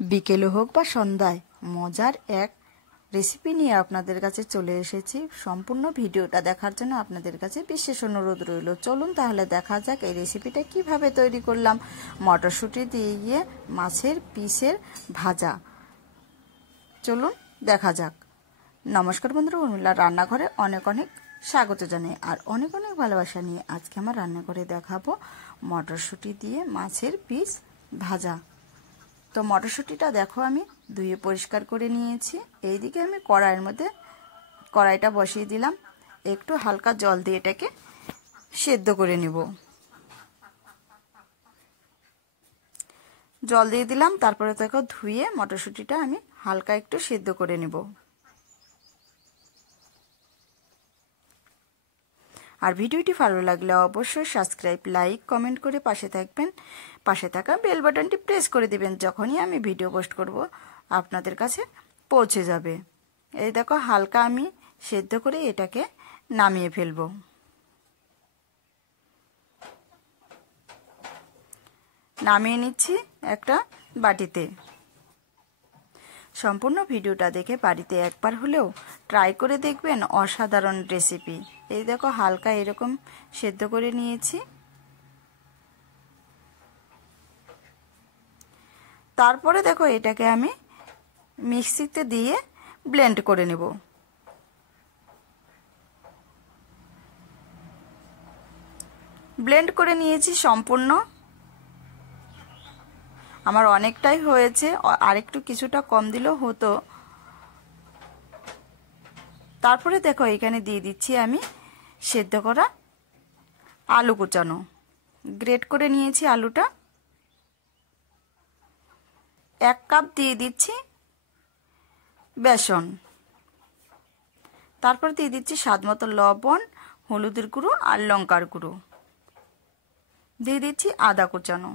বিকেলে হোক বা সন্ধ্যায় মজার এক রেসিপি নিয়ে আপনাদের কাছে চলে এসেছি। সম্পূর্ণ ভিডিওটা দেখার জন্য আপনাদের কাছে বিশেষ অনুরোধ রইল। চলুন তাহলে দেখা যাক এই রেসিপিটা কিভাবে তৈরি করলাম। মটরশুঁটি দিয়ে গিয়ে মাছের পিসের ভাজা, চলুন দেখা যাক। নমস্কার বন্ধুরা, উর্মিলা রান্নাঘরে অনেক অনেক স্বাগত জানাই আর অনেক অনেক ভালোবাসা নিয়ে আজকে আমার রান্নাঘরে দেখাবো মটরশুঁটি দিয়ে মাছের পিস ভাজা। তো মটরশুঁটিটা দেখো আমি ধুয়ে পরিষ্কার করে নিয়েছি। এইদিকে আমি কড়াইটা বসিয়ে দিলাম, একটু হালকা জল দিয়ে এটাকে সেদ্ধ করে নেব। জল দিয়ে দিলাম, তারপরে দেখো ধুয়ে মটরশুঁটিটা আমি হালকা একটু সেদ্ধ করে নেব। আর ভিডিওটি ভালো লাগলে অবশ্যই সাবস্ক্রাইব, লাইক, কমেন্ট করে পাশে থাকবেন। পাশে থাকা বেল বাটনটি প্রেস করে দিবেন, যখনই আমি ভিডিও পোস্ট করব আপনাদের কাছে পৌঁছে যাবে। এই দেখো হালকা আমি সেদ্ধ করে এটাকে নামিয়ে ফেলবো। নামিয়ে নিচ্ছি একটা বাটিতে। সম্পূর্ণ ভিডিওটা দেখে বাড়িতে একবার হলেও ট্রাই করে দেখবেন, অসাধারণ রেসিপি। এই দেখো হালকা এরকম সেদ্ধ করে নিয়েছি। তারপরে দেখো এটাকে আমি মিক্সিতে দিয়ে ব্লেন্ড করে নেব। ব্লেন্ড করে নিয়েছি সম্পূর্ণ। আমার অনেকটাই হয়েছে, আরেকটু কিছুটা কম দিলেও হতো। তারপরে দেখো এখানে দিয়ে দিচ্ছি আমি সেদ্ধ করা আলু কুচানো, গ্রেট করে নিয়েছি আলুটা। 1 কাপ দিয়ে দিচ্ছি বেসন। তারপর দিয়ে দিচ্ছি স্বাদ মতো লবণ, হলুদের গুঁড়ো আর লঙ্কার গুঁড়ো। দিয়ে দিচ্ছি আদা কুচানো।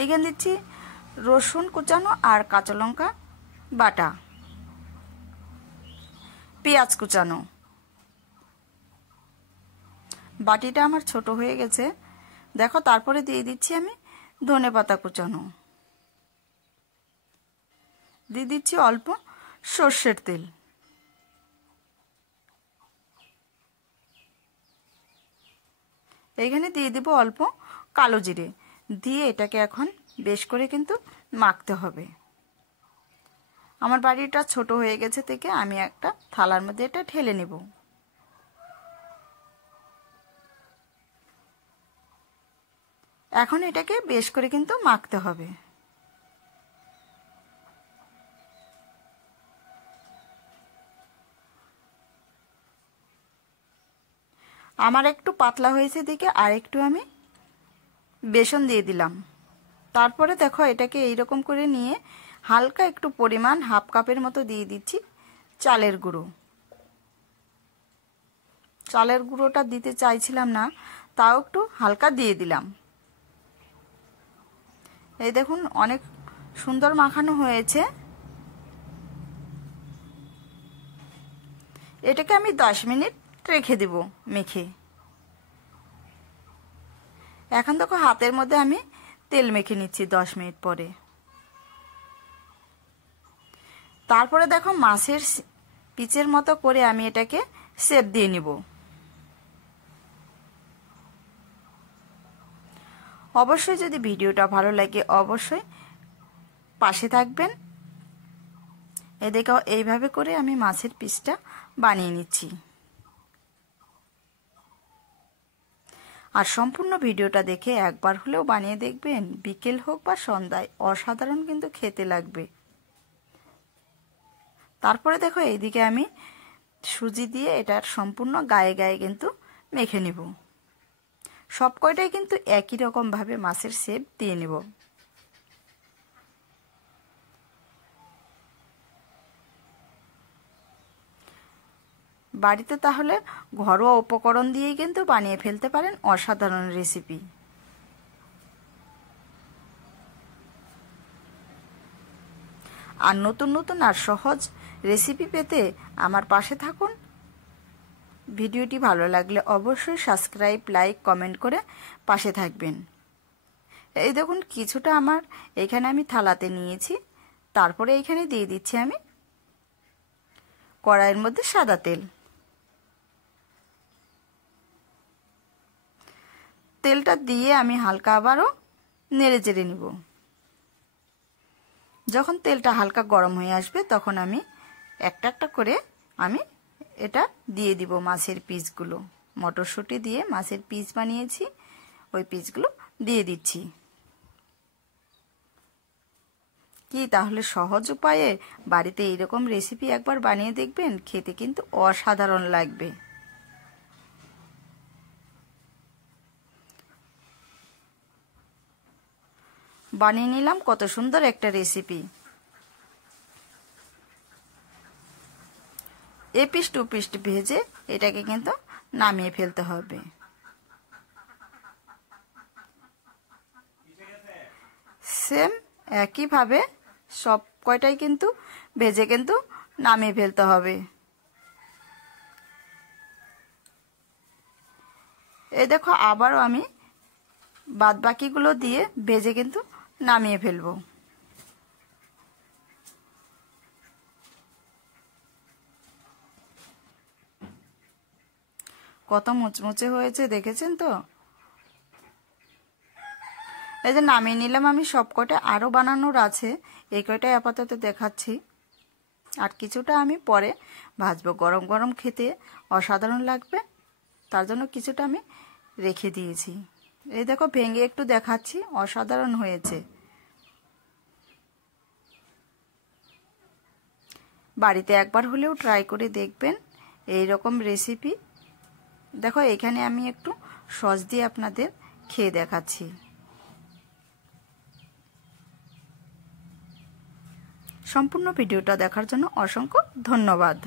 এইখানে দিচ্ছি রসুন কুচানো আর কাঁচা লঙ্কা বাটা, পেঁয়াজ কুচানো। বাটিটা আমার ছোট হয়ে গেছে দেখো। তারপরে দিয়ে দিচ্ছি আমি ধনেপাতা কুচানো। দিয়ে দিচ্ছি অল্প সর্ষের তেল। এইখানে দিয়ে দেব অল্প কালো জিরে। দিয়ে এটাকে এখন বেশ করে কিন্তু মাখতে হবে। আমার বাটিটা ছোট হয়ে গেছে থেকে আমি একটা থালার মধ্যে এটা ঢেলে নেব। এখন এটাকে বেশ করে কিন্তু মাখতে হবে। আমার একটু পাতলা হয়েছে দিকে আর একটু আমি বেসন দিয়ে দিলাম। তারপরে দেখো এটাকে এইরকম করে নিয়ে হালকা একটু পরিমাণ 1/2 কাপের মতো দিয়ে দিচ্ছি চালের গুঁড়ো। চালের গুঁড়োটা দিতে চাইছিলাম না, তাও একটু হালকা দিয়ে দিলাম। এই দেখুন অনেক সুন্দর মাখানো হয়েছে। এটাকে আমি 10 মিনিট রেখে দেব মেখে। এখন দেখো হাতের মধ্যে আমি তেল মেখে নিচ্ছি 10 মিনিট পরে। তারপরে দেখো মাছের পিচের মতো করে আমি এটাকে শেপ দিয়ে নিব। অবশ্যই যদি ভিডিওটা ভালো লাগে অবশ্যই পাশে থাকবেন। এই দেখো এইভাবে করে আমি মাছের পিসটা বানিয়ে নিচ্ছি। আর সম্পূর্ণ ভিডিওটা দেখে একবার হলেও বানিয়ে দেখবেন, বিকেল হোক বা সন্ধ্যায় অসাধারণ কিন্তু খেতে লাগবে। তারপরে দেখো এইদিকে আমি সুজি দিয়ে এটার সম্পূর্ণ গায়ে গায়ে কিন্তু মেখে নেব। সব কয়টাই কিন্তু একই রকম ভাবে মাছের শেপ দিয়ে নেব। বাড়িতে তাহলে ঘরোয়া উপকরণ দিয়েই কিন্তু বানিয়ে ফেলতে পারেন অসাধারণ রেসিপি। আর নতুন নতুন আর সহজ রেসিপি পেতে আমার পাশে থাকুন। ভিডিওটি ভালো লাগলে অবশ্যই সাবস্ক্রাইব, লাইক, কমেন্ট করে পাশে থাকবেন। এই দেখুন কিছুটা আমার এখানে আমি থালাতে নিয়েছি। তারপরে এখানে দিয়ে দিচ্ছি আমি কড়াইয়ের মধ্যে সাদা তেল। তেলটা দিয়ে আমি হালকা আবারও নেড়ে চেড়ে নিব। যখন তেলটা হালকা গরম হয়ে আসবে তখন আমি একটা একটা করে আমি এটা দিয়ে দিব মাছের পিসগুলো। মটরশুঁটি দিয়ে মাছের পিস বানিয়েছি, ওই পিসগুলো দিয়ে দিচ্ছি। কি তাহলে সহজ উপায়ে বাড়িতে এইরকম রেসিপি একবার বানিয়ে দেখবেন, খেতে কিন্তু অসাধারণ লাগবে। বানিয়ে নিলাম কত সুন্দর একটা রেসিপি। এপিস টু পিস ভেজে এটাকে কিন্তু নামিয়ে ফেলতে হবে। সেম একইভাবে সব কয়টাই কিন্তু ভেজে কিন্তু নামিয়ে ফেলতে হবে। এই দেখো আবারও আমি বাদ বাকিগুলো দিয়ে ভেজে কিন্তু নামিয়ে ফেলবো। কত মুচমুচে হয়েছে দেখেছেন তো। এই যে নামিয়ে নিলাম আমি সব কটা, আরও বানানোর আছে, এই কয়টাই আপাতত দেখাচ্ছি। আর কিছুটা আমি পরে ভাজবো, গরম গরম খেতে অসাধারণ লাগবে, তার জন্য কিছুটা আমি রেখে দিয়েছি। এই দেখো ভেঙে একটু দেখাচ্ছি, অসাধারণ হয়েছে। বাড়িতে একবার হলেও ট্রাই করে দেখবেন এই রকম রেসিপি। দেখো এখানে আমি একটু সস দিয়ে আপনাদের খেয়ে দেখাচ্ছি। সম্পূর্ণ ভিডিওটা দেখার জন্য অসংখ্য ধন্যবাদ।